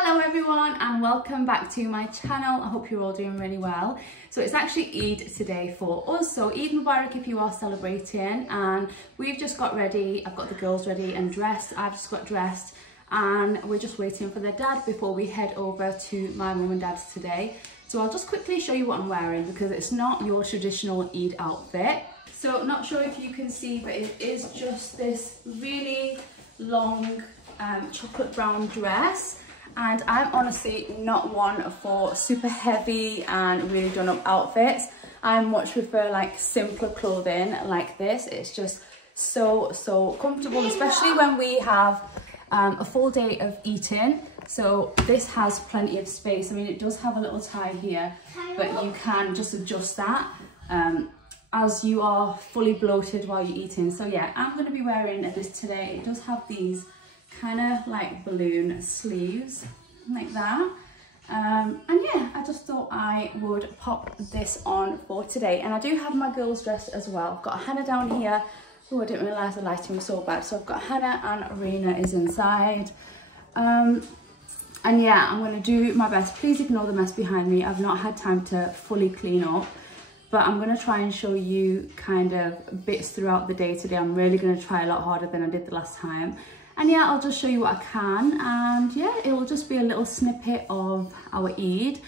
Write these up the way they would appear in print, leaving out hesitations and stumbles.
Hello everyone and welcome back to my channel. I hope you're all doing really well. So it's actually Eid today for us, so Eid Mubarak if you are celebrating, and we've just got ready. I've got the girls ready and dressed. I've just got dressed and we're just waiting for their dad before we head over to my mum and dad's today. So I'll just quickly show you what I'm wearing because it's not your traditional Eid outfit. So not sure if you can see, but it is just this really long chocolate brown dress. And I'm honestly not one for super heavy and really done up outfits. I much prefer like simpler clothing like this. It's just so comfortable, especially when we have a full day of eating. So this has plenty of space. I mean, it does have a little tie here, but you can just adjust that as you are fully bloated while you're eating. So yeah, I'm going to be wearing this today. It does have these kind of like balloon sleeves like that, and yeah, I just thought I would pop this on for today. And I do have my girls dressed as well. I've got Hannah down here. Oh, I didn't realise the lighting was so bad. So I've got Hannah and Arena is inside, and yeah, I'm going to do my best. Please ignore the mess behind me. I've not had time to fully clean up, but I'm going to try and show you kind of bits throughout the day today. I'm really going to try a lot harder than I did the last time. And yeah, I'll just show you what I can. And yeah, it will just be a little snippet of our Eid.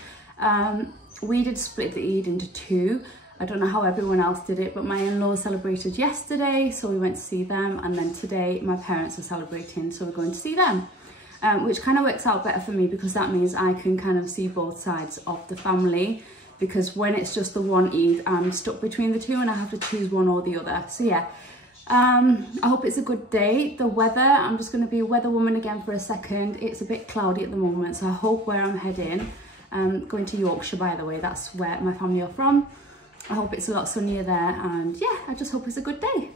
We did split the Eid into two. I don't know how everyone else did it, but my in-laws celebrated yesterday, so we went to see them. And then today, my parents are celebrating, so we're going to see them. Which kind of works out better for me because that means I can kind of see both sides of the family. Because when it's just the one Eid, I'm stuck between the two and I have to choose one or the other. So yeah. I hope it's a good day. The weather, I'm just going to be a weather woman again for a second. It's a bit cloudy at the moment, so I hope where I'm heading, going to Yorkshire by the way, that's where my family are from. I hope it's a lot sunnier there, and yeah, I just hope it's a good day.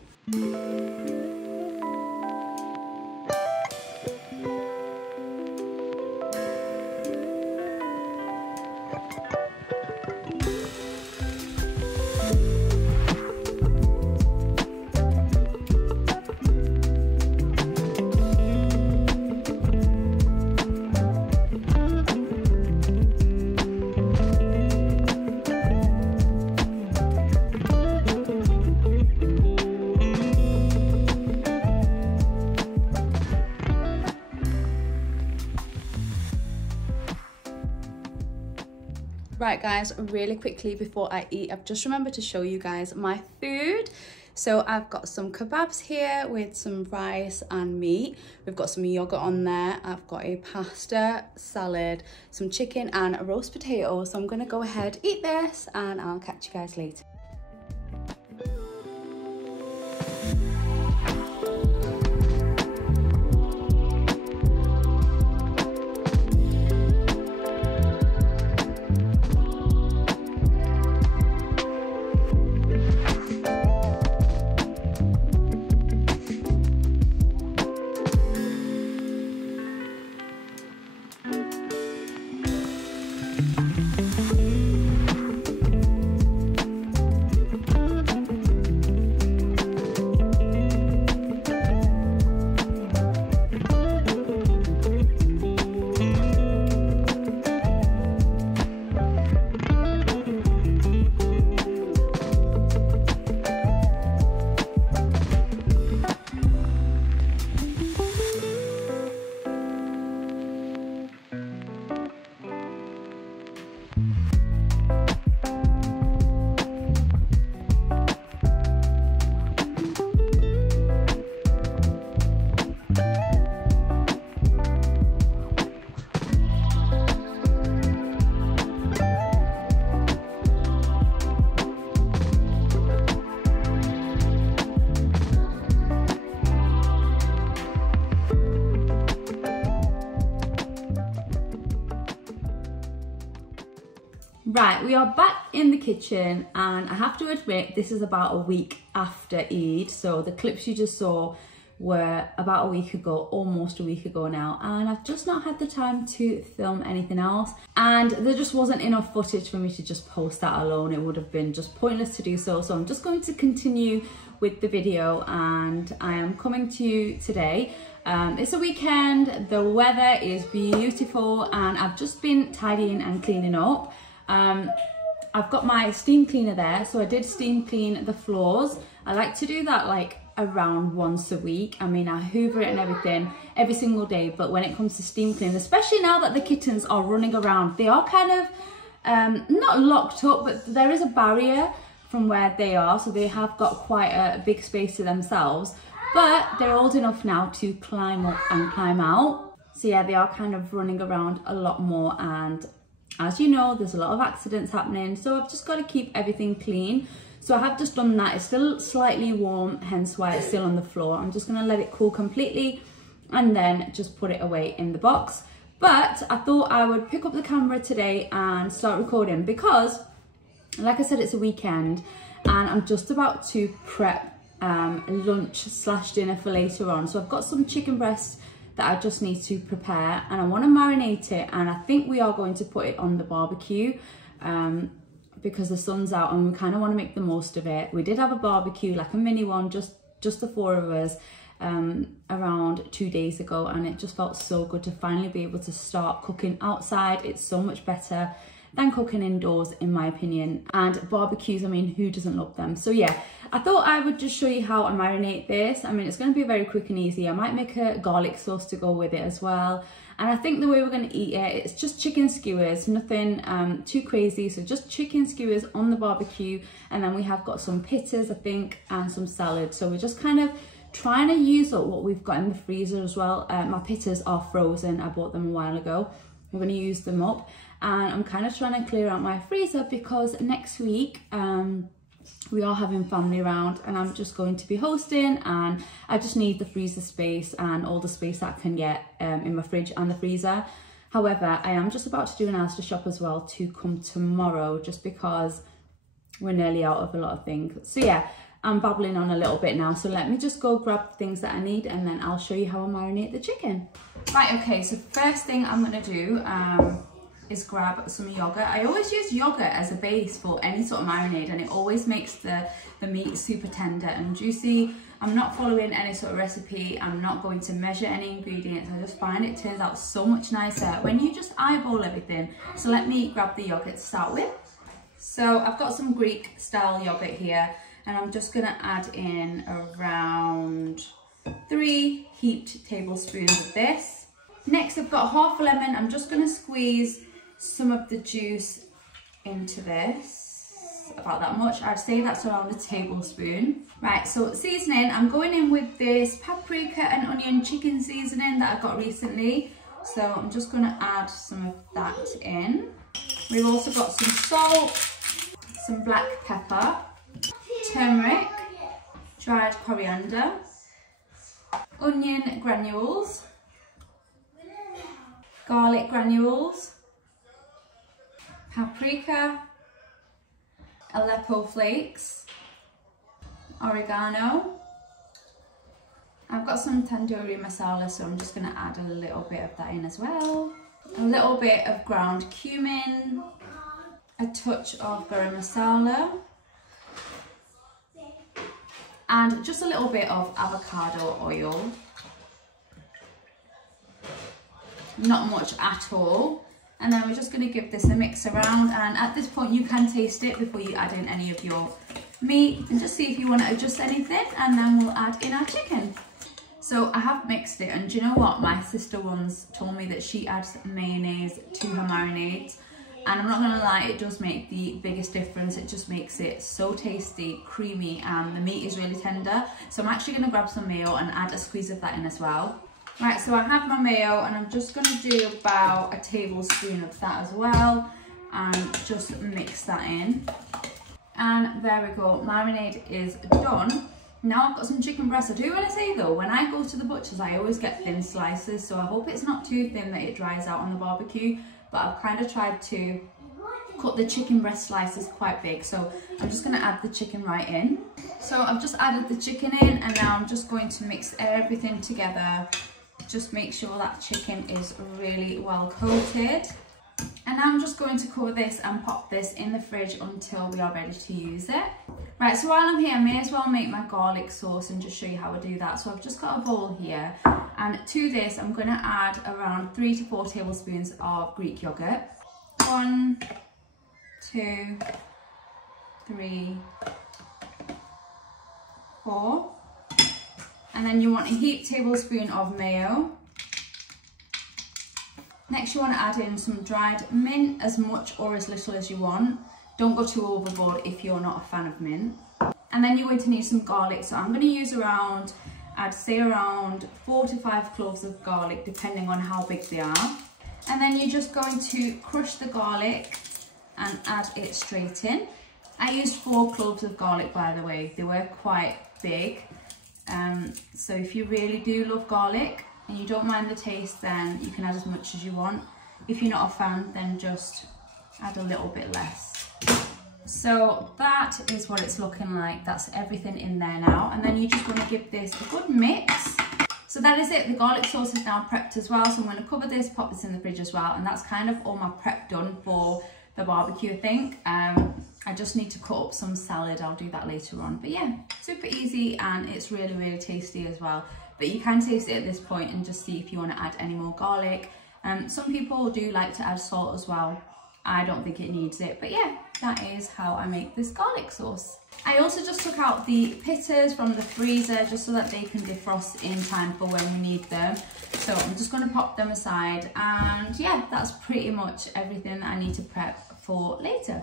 Right guys, really quickly before I eat, I've just remembered to show you guys my food. So I've got some kebabs here with some rice and meat. We've got some yogurt on there. I've got a pasta, salad, some chicken and a roast potato. So I'm gonna go ahead, eat this, and I'll catch you guys later. Right, we are back in the kitchen, and I have to admit this is about a week after Eid, so the clips you just saw were about a week ago, almost a week ago now, and I've just not had the time to film anything else, and there just wasn't enough footage for me to just post that alone. It would have been just pointless to do so, so I'm just going to continue with the video, and I am coming to you today It's a weekend, the weather is beautiful, and I've just been tidying and cleaning up. I've got my steam cleaner there, so I did steam clean the floors. I like to do that like around once a week. I mean, I hoover it and everything every single day, but when it comes to steam cleaning, especially now that the kittens are running around, they are kind of not locked up, but there is a barrier from where they are, so they have got quite a big space to themselves, but they're old enough now to climb up and climb out. So yeah, they are kind of running around a lot more, and as you know, there's a lot of accidents happening, so I've just got to keep everything clean. So I have just done that. It's still slightly warm, hence why it's still on the floor. I'm just going to let it cool completely and then just put it away in the box. But I thought I would pick up the camera today and start recording because, like I said, it's a weekend and I'm just about to prep lunch/dinner for later on. So I've got some chicken breast that I just need to prepare, and I want to marinate it, and I think we are going to put it on the barbecue because the sun's out and we kind of want to make the most of it. We did have a barbecue, like a mini one, just the 4 of us around 2 days ago, and it just felt so good to finally be able to start cooking outside. It's so much better than cooking indoors, in my opinion, and barbecues, I mean, who doesn't love them? So yeah, I thought I would just show you how I marinate this. I mean, it's going to be very quick and easy. I might make a garlic sauce to go with it as well, and I think the way we're going to eat it, it's just chicken skewers, nothing too crazy, so just chicken skewers on the barbecue, and then we have got some pitas, I think, and some salad. So we're just kind of trying to use up what we've got in the freezer as well. My pitas are frozen, I bought them a while ago. We're going to use them up, and I'm kind of trying to clear out my freezer because next week we are having family around and I'm just going to be hosting, and I just need the freezer space and all the space that I can get in my fridge and the freezer. However, I am just about to do an Asda shop as well to come tomorrow, just because we're nearly out of a lot of things. So yeah, I'm babbling on a little bit now, so let me just go grab the things that I need and then I'll show you how I marinate the chicken. Right, okay, so first thing I'm gonna do is grab some yogurt. I always use yogurt as a base for any sort of marinade, and it always makes the meat super tender and juicy. I'm not following any sort of recipe, I'm not going to measure any ingredients. I just find it turns out so much nicer when you just eyeball everything. So let me grab the yogurt to start with. So I've got some Greek style yogurt here, and I'm just gonna add in around 3 heaped tablespoons of this. Next, I've got half a lemon. I'm just gonna squeeze some of the juice into this, about that much. I'd say that's around a tablespoon. Right, so seasoning, I'm going in with this paprika and onion chicken seasoning that I got recently. So I'm just gonna add some of that in. We've also got some salt, some black pepper, turmeric, dried coriander, onion granules, garlic granules, paprika, Aleppo flakes, oregano. I've got some tandoori masala, so I'm just going to add a little bit of that in as well. A little bit of ground cumin, a touch of garam masala, and just a little bit of avocado oil. Not much at all. And then we're just going to give this a mix around, and at this point you can taste it before you add in any of your meat and just see if you want to adjust anything, and then we'll add in our chicken. So I have mixed it, and do you know what, my sister once told me that she adds mayonnaise to her marinades, and I'm not going to lie, it does make the biggest difference. It just makes it so tasty, creamy, and the meat is really tender. So I'm actually going to grab some mayo and add a squeeze of that in as well. Right, so I have my mayo, and I'm just going to do about a tablespoon of that as well, and just mix that in. And there we go, marinade is done. Now I've got some chicken breast. I do want to say though, when I go to the butcher's, I always get thin slices, so I hope it's not too thin that it dries out on the barbecue, but I've kind of tried to cut the chicken breast slices quite big, so I'm just going to add the chicken right in. So I've just added the chicken in, and now I'm just going to mix everything together. Just make sure that chicken is really well coated. And now I'm just going to cover this and pop this in the fridge until we are ready to use it. Right, so while I'm here, I may as well make my garlic sauce and just show you how I do that. So I've just got a bowl here, and to this I'm going to add around 3 to 4 tablespoons of Greek yogurt. 1, 2, 3, 4. And then you want a heaped tablespoon of mayo. Next you want to add in some dried mint, as much or as little as you want. Don't go too overboard if you're not a fan of mint. And then you're going to need some garlic. So I'm going to use around, I'd say around 4 to 5 cloves of garlic, depending on how big they are. And then you're just going to crush the garlic and add it straight in. I used 4 cloves of garlic, by the way. They were quite big. So if you really do love garlic and you don't mind the taste, then you can add as much as you want. If you're not a fan, then just add a little bit less. So that is what it's looking like. That's everything in there now. And then you just want to give this a good mix. So that is it. The garlic sauce is now prepped as well. So I'm going to cover this, pop this in the fridge as well. And that's kind of all my prep done for the barbecue, I think. I just need to cut up some salad. I'll do that later on. But yeah, super easy, and it's really, really tasty as well. But you can taste it at this point and just see if you want to add any more garlic. Some people do like to add salt as well. I don't think it needs it, but yeah, that is how I make this garlic sauce. I also just took out the pitas from the freezer just so that they can defrost in time for when we need them. So I'm just going to pop them aside, and yeah, that's pretty much everything that I need to prep for later.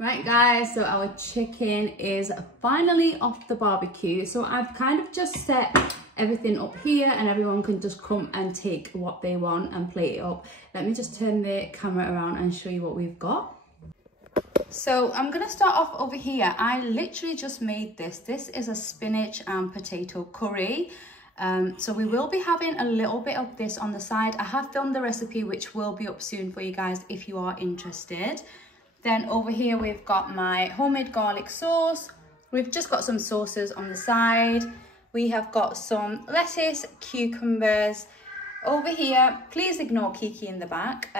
Right guys, so our chicken is finally off the barbecue. So I've kind of just set everything up here and everyone can just come and take what they want and plate it up. Let me just turn the camera around and show you what we've got. So I'm gonna start off over here. I literally just made this. This is a spinach and potato curry. So we will be having a little bit of this on the side. I have filmed the recipe, which will be up soon for you guys if you are interested. Then over here we've got my homemade garlic sauce. We've just got some sauces on the side. We have got some lettuce, cucumbers. Over here, please ignore Kiki in the back.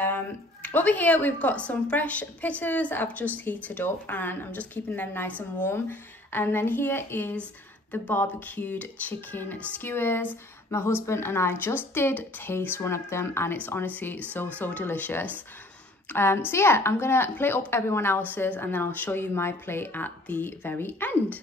Over here we've got some fresh pitas that I've just heated up, and I'm just keeping them nice and warm. And then here is the barbecued chicken skewers. My husband and I just did taste one of them, and it's honestly so delicious. So yeah, I'm gonna plate up everyone else's and then I'll show you my plate at the very end.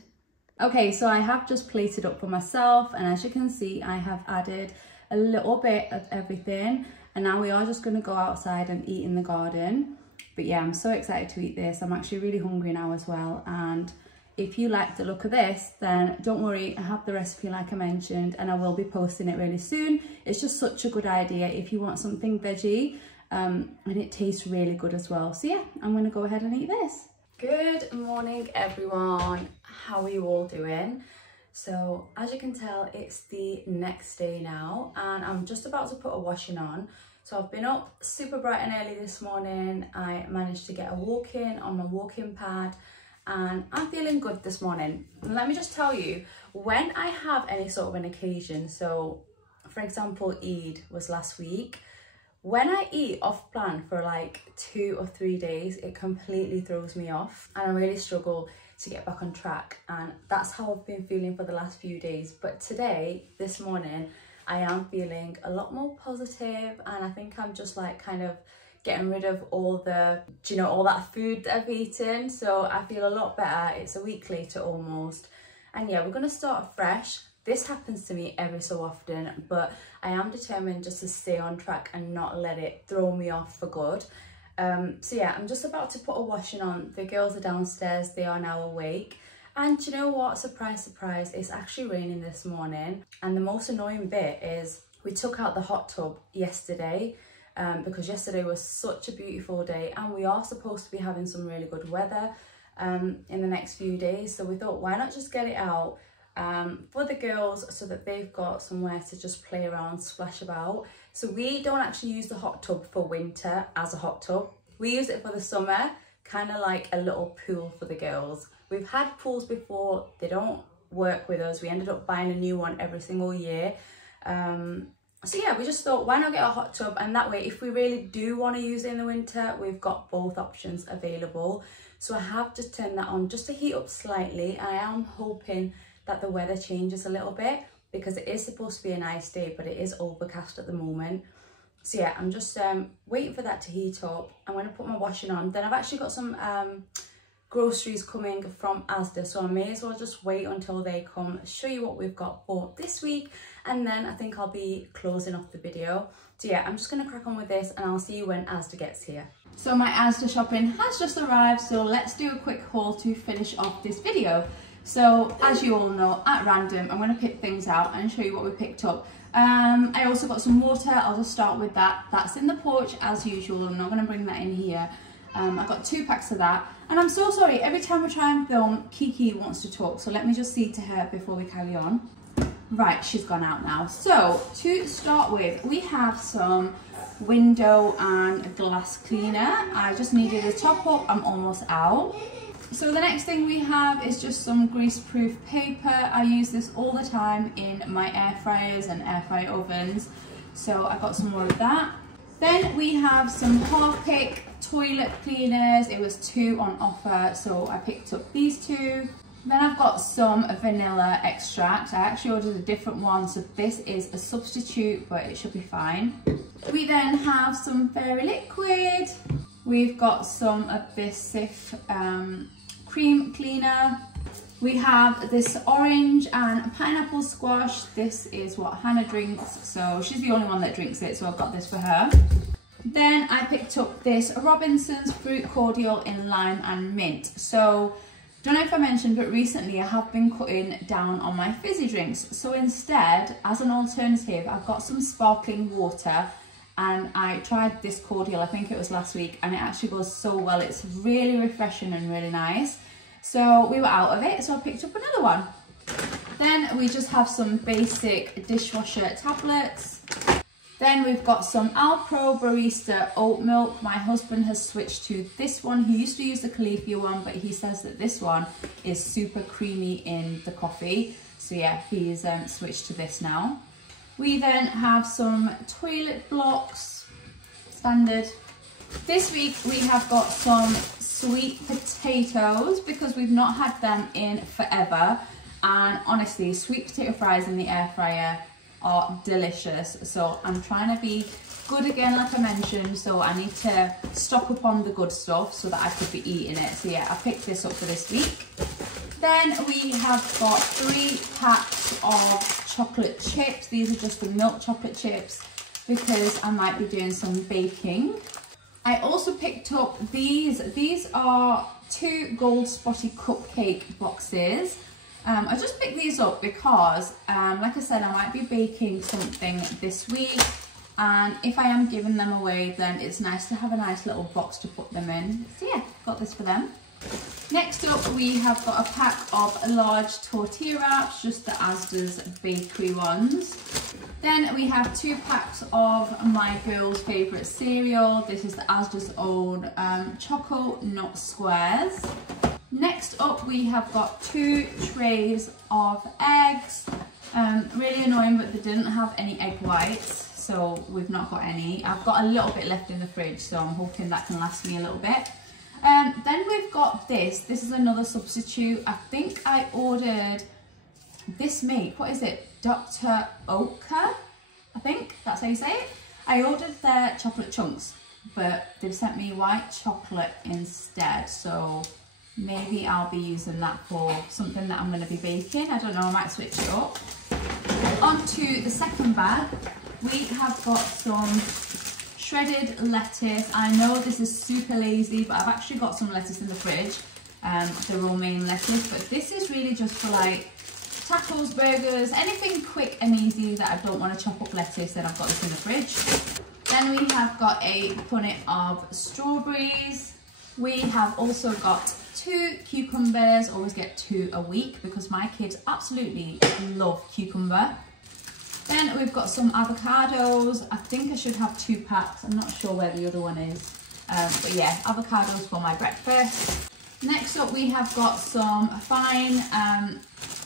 Okay, so I have just plated up for myself, and as you can see, I have added a little bit of everything, and now we are just gonna go outside and eat in the garden. But yeah, I'm so excited to eat this. I'm actually really hungry now as well, and if you like the look of this, then don't worry, I have the recipe like I mentioned, and I will be posting it really soon. It's just such a good idea if you want something veggie. And it tastes really good as well. So yeah, I'm gonna go ahead and eat this. Good morning everyone, how are you all doing? So as you can tell, it's the next day now, and I'm just about to put a washing on. So I've been up super bright and early this morning. I managed to get a walk in on my walking pad, and I'm feeling good this morning. And let me just tell you, when I have any sort of an occasion, so for example Eid was last week, when I eat off plan for like 2 or 3 days, it completely throws me off, and I really struggle to get back on track. And that's how I've been feeling for the last few days. But today, this morning, I am feeling a lot more positive, and I think I'm just like kind of getting rid of all the, you know, all that food that I've eaten. So I feel a lot better. It's a week later almost. And yeah, we're gonna start fresh. This happens to me every so often, but I am determined just to stay on track and not let it throw me off for good. So yeah, I'm just about to put a washing on. The girls are downstairs, they are now awake. And you know what, surprise, surprise, it's actually raining this morning. And the most annoying bit is we took out the hot tub yesterday because yesterday was such a beautiful day, and we are supposed to be having some really good weather in the next few days. So we thought, why not just get it out for the girls so that they've got somewhere to just play around, splash about. So we don't actually use the hot tub for winter as a hot tub. We use it for the summer kind of like a little pool for the girls. We've had pools before, they don't work with us. We ended up buying a new one every single year. So yeah, we just thought, why not get a hot tub? And that way, if we really do want to use it in the winter, we've got both options available. So I have just turned that on just to heat up slightly. I am hoping that the weather changes a little bit, because it is supposed to be a nice day, but it is overcast at the moment. So yeah, I'm just waiting for that to heat up. I'm going to put my washing on. Then I've actually got some groceries coming from Asda, so I may as well just wait until they come, show you what we've got for this week, and then I think I'll be closing off the video. So yeah, I'm just going to crack on with this, and I'll see you when Asda gets here. So my Asda shopping has just arrived, so let's do a quick haul to finish off this video. So as you all know, at random, I'm going to pick things out and show you what we picked up. I also got some water. I'll just start with that. That's in the porch as usual. I'm not going to bring that in here. I've got 2 packs of that. And I'm so sorry, every time I try and film, Kiki wants to talk. So let me just see to her before we carry on. Right, she's gone out now. So to start with, we have some window and glass cleaner. I just needed a top up. I'm almost out. So the next thing we have is just some grease-proof paper. I use this all the time in my air fryers and air fry ovens. So I got some more of that. Then we have some Harpic toilet cleaners. It was 2 on offer, so I picked up these 2. Then I've got some vanilla extract. I actually ordered a different one, so this is a substitute, but it should be fine. We then have some Fairy Liquid. We've got some of this Sif cream cleaner. We have this orange and pineapple squash. This is what Hannah drinks, so she's the only one that drinks it, so I've got this for her. Then I picked up this Robinson's fruit cordial in lime and mint. So don't know if I mentioned, but recently I have been cutting down on my fizzy drinks. So instead, as an alternative, I've got some sparkling water, and I tried this cordial, I think it was last week, and it actually goes so well. It's really refreshing and really nice. So we were out of it, so I picked up another one. Then we just have some basic dishwasher tablets. Then we've got some Alpro Barista oat milk. My husband has switched to this one. He used to use the Califia one, but he says that this one is super creamy in the coffee. So yeah, he's switched to this now. We then have some toilet blocks, standard. This week we have got some sweet potatoes because we've not had them in forever. And honestly, sweet potato fries in the air fryer are delicious. So I'm trying to be good again, like I mentioned. So I need to stock up on the good stuff so that I could be eating it. So yeah, I picked this up for this week. Then we have got 3 packs of chocolate chips. These are just the milk chocolate chips because I might be doing some baking. I also picked up these. These are 2 gold spotty cupcake boxes. I just picked these up because, like I said, I might be baking something this week. And if I am giving them away, then it's nice to have a nice little box to put them in. So yeah, got this for them. Next up, we have got a pack of large tortilla wraps, just the Asda's bakery ones. Then we have 2 packs of my girls' favourite cereal. This is the Asda's own Choco Nut Squares. Next up, we have got 2 trays of eggs. Really annoying, but they didn't have any egg whites, so we've not got any. I've got a little bit left in the fridge, so I'm hoping that can last me a little bit. Then we've got this. This is another substitute. I think I ordered this make. What is it? Dr. Oetker? I think that's how you say it. I ordered their chocolate chunks, but they've sent me white chocolate instead. So maybe I'll be using that for something that I'm going to be baking. I don't know, I might switch it up. On to the second bag, we have got some shredded lettuce. I know this is super lazy, but I've actually got some lettuce in the fridge, the romaine lettuce, but this is really just for like tacos, burgers, anything quick and easy that I don't want to chop up lettuce, then I've got this in the fridge. Then we have got a punnet of strawberries. We have also got 2 cucumbers, always get 2 a week because my kids absolutely love cucumber. Then we've got some avocados. I think I should have 2 packs. I'm not sure where the other one is. But yeah, avocados for my breakfast. Next up we have got some fine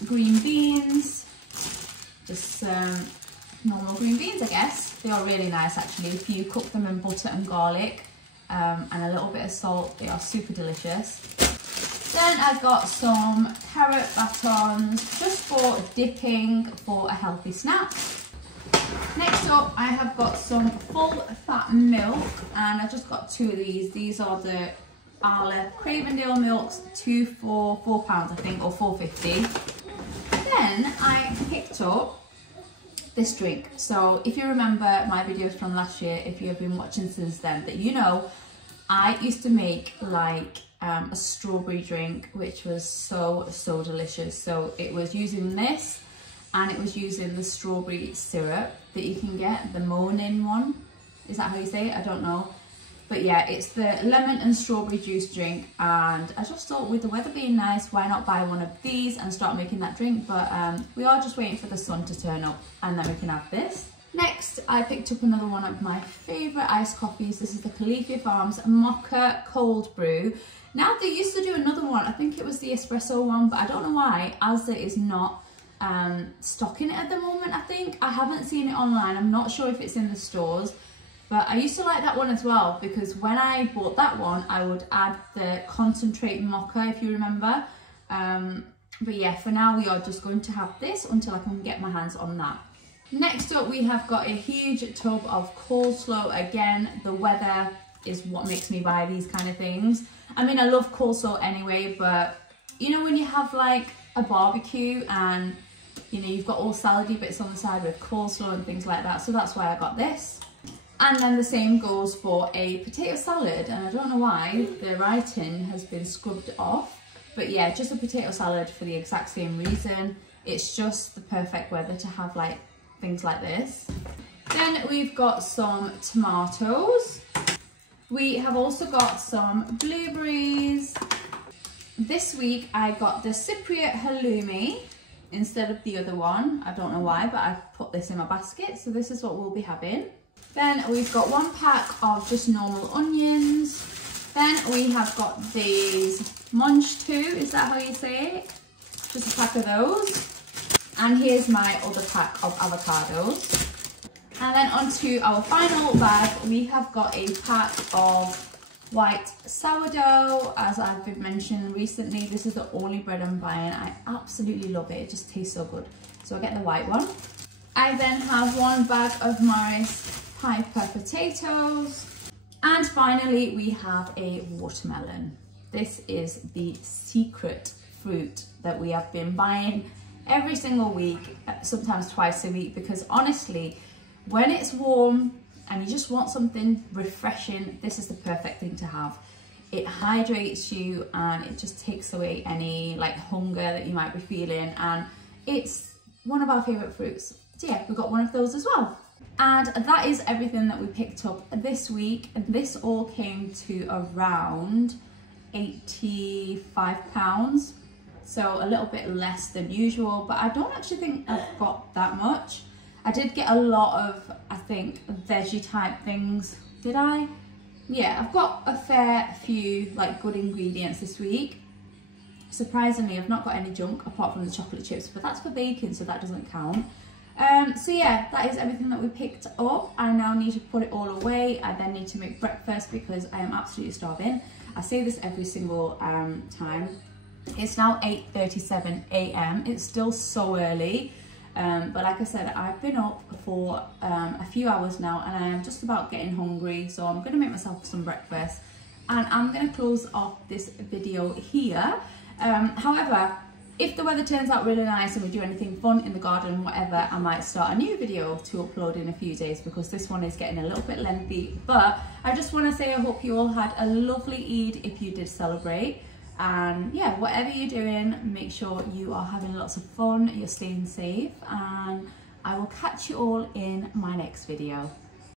green beans, just normal green beans I guess. They are really nice actually if you cook them in butter and garlic and a little bit of salt. They are super delicious. Then I've got some carrot batons just for dipping for a healthy snack. Next up I have got some full fat milk, and I've just got 2 of these. These are the Arla Cravendale milks, 2 for £4 I think, or £4.50. Then I picked up this drink. So if you remember my videos from last year, if you have been watching since then, that you know I used to make like a strawberry drink which was so delicious. So it was using this, and it was using the strawberry syrup that you can get, the Monin one. Is that how you say it? I don't know. But yeah, it's the lemon and strawberry juice drink, and I just thought with the weather being nice, why not buy one of these and start making that drink. But we are just waiting for the sun to turn up and then we can have this. Next, I picked up another one of my favourite iced coffees. This is the Califia Farms Mocha Cold Brew. Now they used to do another one, I think it was the espresso one, but I don't know why Asda is not stocking it at the moment. I think I haven't seen it online. I'm not sure if it's in the stores, but I used to like that one as well, because when I bought that one I would add the concentrate mocha, if you remember. But yeah, for now we are just going to have this until I can get my hands on that. Next up we have got a huge tub of coleslaw. Again, the weather is what makes me buy these kind of things. I mean, I love coleslaw anyway, but you know when you have like a barbecue and you know you've got all salady bits on the side with coleslaw and things like that, so that's why I got this. And then the same goes for a potato salad, and I don't know why the writing has been scrubbed off, but yeah, just a potato salad for the exact same reason. It's just the perfect weather to have like things like this. Then we've got some tomatoes. We have also got some blueberries. This week I got the Cypriot halloumi instead of the other one. I don't know why, but I've put this in my basket, so this is what we'll be having. Then we've got 1 pack of just normal onions. Then we have got these Monch 2, is that how you say it? Just a pack of those. And here's my other pack of avocados. And then onto our final bag, we have got a pack of white sourdough. As I've been mentioning recently, this is the only bread I'm buying. I absolutely love it, it just tastes so good. So I get the white one. I then have 1 bag of Morris Piper potatoes. And finally, we have a watermelon. This is the secret fruit that we have been buying every single week, sometimes twice a week, because honestly, when it's warm and you just want something refreshing, this is the perfect thing to have. It hydrates you and it just takes away any like hunger that you might be feeling, and it's one of our favourite fruits. So yeah, we got one of those as well. And that is everything that we picked up this week. This all came to around £85. So a little bit less than usual, but I don't actually think I've got that much. I did get a lot of, I think, veggie type things. Did I? Yeah, I've got a fair few like good ingredients this week. Surprisingly, I've not got any junk apart from the chocolate chips, but that's for baking, so that doesn't count. So yeah, that is everything that we picked up. I now need to put it all away. I then need to make breakfast because I am absolutely starving. I say this every single time. It's now 8:37 AM. It's still so early. But like I said, I've been up for a few hours now and I am just about getting hungry. So I'm going to make myself some breakfast and I'm going to close off this video here. However, if the weather turns out really nice and we do anything fun in the garden, whatever, I might start a new video to upload in a few days because this one is getting a little bit lengthy. But I just want to say I hope you all had a lovely Eid if you did celebrate. And yeah, whatever you're doing, make sure you are having lots of fun, you're staying safe, and I will catch you all in my next video.